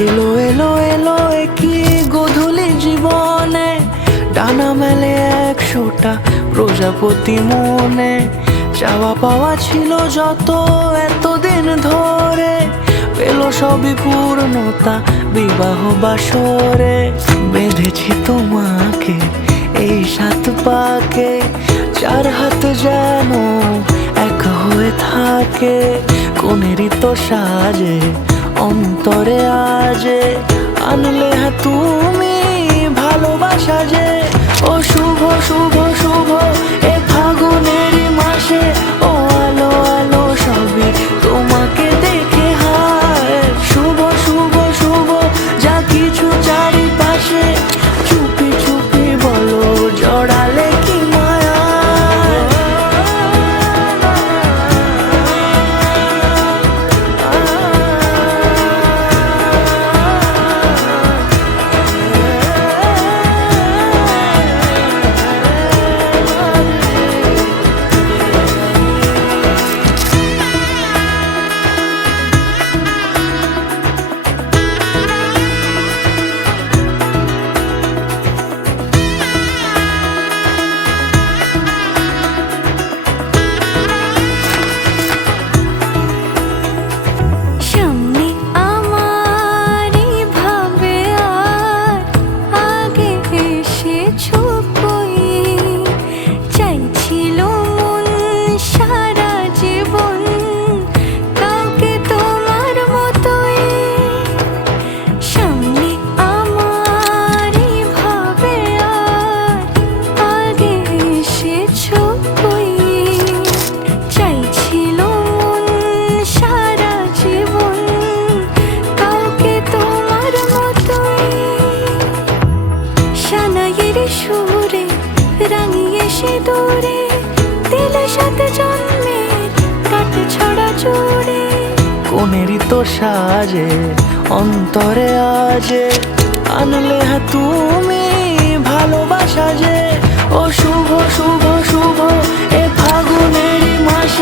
এলো এলো এলো কি গোধূলি জীবনে, ডানা মেলে 100টা প্রজাপতি মনে। চাওয়া পাওয়া ছিল যত এতদিন ধরে, পেল সবই পূর্ণতা বিবাহ বাসরে। বেঁধেছি তোমাকে এই 7 পাকে, 4 হাত যেন এক হয়ে থাকে। কোনেরই তো সাজে অন্তরে আজে, আনলে তুমি ভালোবাসা যে। ও শুভ শুভ শুভ এ ফাগুনেরই মাসে, ও আলো আলো সবই তোমাকে দেখে হায়। শুভ শুভ শুভ যা কিছু চারিপাশে, চুপি চুপি বলো জড়ালে কি মায়া। সুরে রাঙিয়ে সে দূরে, দিলে 7 জন্মের কাট ছড়া জুড়ে। কোনেরই তো সাজে অন্তরে আজে, আনলে তুমি ভালোবাসা যে। ও শুভ শুভ শুভ এ ফাগুনেরই মাসে,